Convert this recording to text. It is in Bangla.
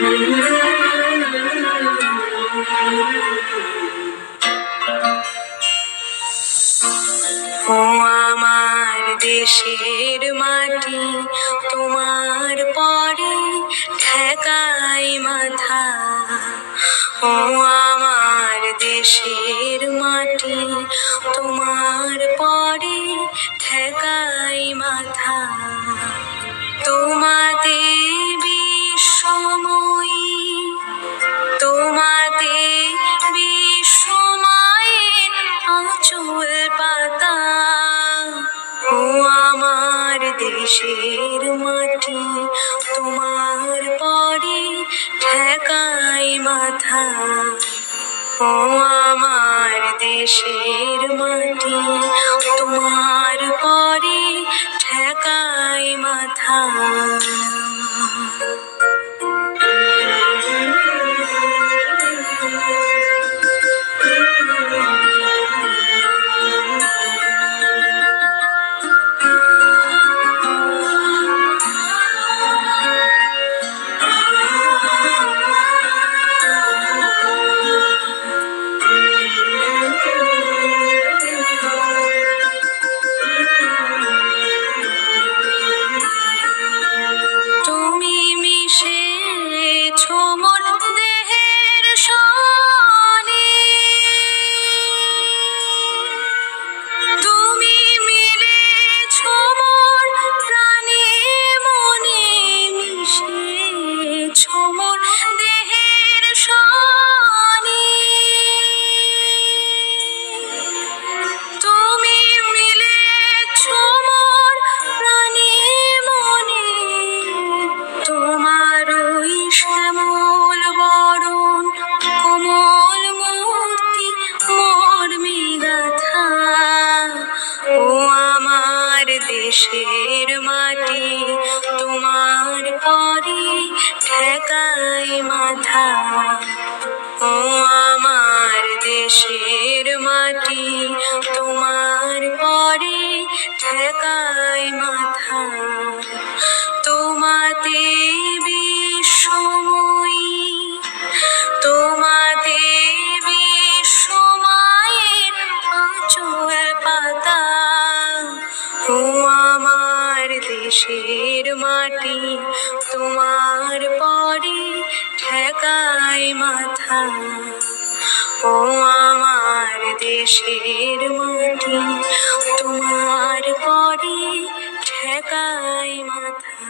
ও আমার দেশের মাটি, তোমার পরে ঠেকাই মাথা। ও আমার দেশের মাটি, তোমার পরে ঠেকাই মাথা। তোমাতে বিশ্বময়ী, তোমাতে বিশ্বমায়ের আঁচল পাতা। ও আমার দেশের মাটি, তোমার পরে ঠেকাই মাথা। ও আমার দেশের মাটি, তোমার পরে ঠেকাই মাথা। তুমি মিশেছ মোর দেহের সনে, তুমি মিলেছ মোর প্রাণে মনে, মিশেছ মোর দেহের সনে। তুমি মিলেছ মোর প্রাণে মনে, তোমার ওই শ্যামল বরণ কোমল মূর্তি মর্মে গাথা। ও আমার দেশের মাটি, তোমার পরে ঠেকাই মাথা। ও আমার দেশের মাটি, তোমার পরে ঠেকাই মাথা। তোমাতে বিশ্বময়ী, তোমাতে বিশ্বমায়ের আঁচল পাতা। ও আমার দেশের মাটি, তোমার পরে ঠেকাই মাথা। ও আমার দেশের মাটি, তোমার পরে ঠেকাই মাথা।